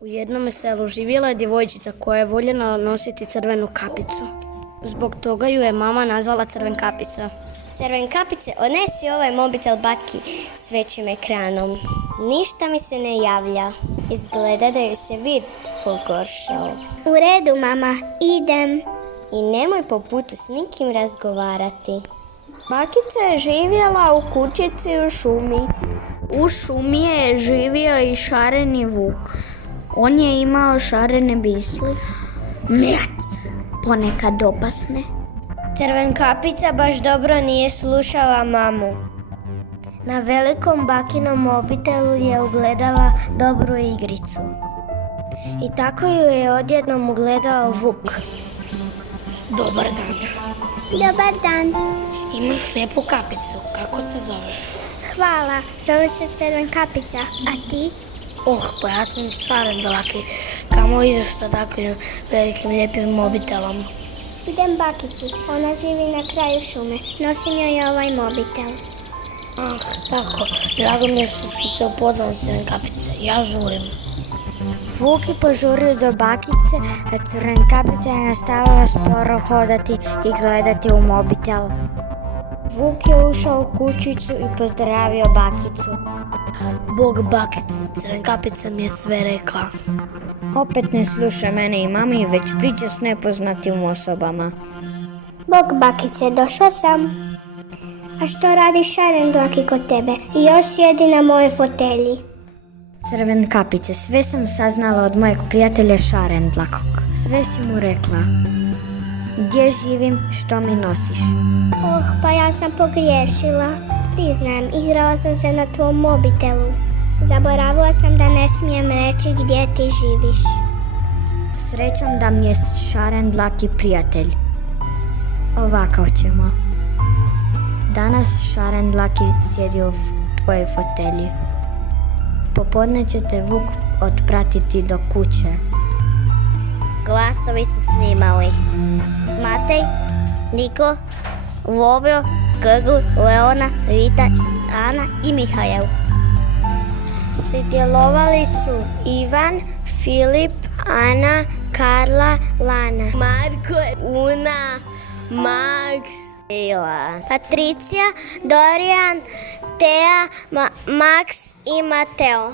U jednom selu živjela je djevojčica koja je voljela nositi crvenu kapicu. Zbog toga ju je mama nazvala Crvenkapica. Crvenkapice, odnesi ovaj mobitel baki s većim ekranom. Ništa mi se ne javlja. Izgleda da joj se vid pogoršao. U redu, mama, idem. I nemoj po putu s nikim razgovarati. Bakica je živjela u kućici u šumi. U šumi je živio i šareni vuk. On je imao šarene bisli. Mjac, ponekad opasne. Crvenkapica baš dobro nije slušala mamu. Na velikom bakinom mobitelu je ugledala dobru igricu. I tako ju je odjednom ugledao vuk. Dobar dan. Dobar dan. Imaš lijepu kapicu. Kako se zoveš? Hvala, zove se Crvenkapica. A ti? Pa ja sam Šarendlaki. Kamo ideš sa takvim velikim lijepim mobitelom? Idem bakici, ona živi na kraju šume. Nosim joj ovaj mobitel. Tako. Drago mi je što su se upoznali Crvenkapice. Ja žurim. Vuk je požurio do bakice, a Crvenkapica je nastavila sporo hodati i gledati u mobitel. Vuk je ušao u kućicu i pozdravio bakicu. Bog bakice, Crvenkapica mi je sve rekla. Opet ne sluša mene i mami, već priča s nepoznatim osobama. Bog bakice, došla sam. A što radi Šarendlaki kod tebe? I još sjedi na mojoj fotelji. Crvenkapice, sve sam saznala od mojeg prijatelja Šarendlakog. Sve si mu rekla. Gdje živim, što mi nosiš? Pa ja sam pogriješila. Priznajem, igrala sam se na tvom mobitelu. Zaboravila sam da ne smijem reći gdje ti živiš. Srećom da mi je Šarendlaki prijatelj. Ovako ćemo. Danas Šarendlaki sjedi u tvojoj fotelji. Popodne će te vuk otpratiti do kuće. Glasovi su snimali Matej, Niko, Lovro, Grgu, Leona, Rita, Ana i Mihael. Sudjelovali su Ivan, Filip, Ana, Karla, Lana, Marko, Una, Max, Ila, Patricija, Dorijan, Tea, Max i Mateo.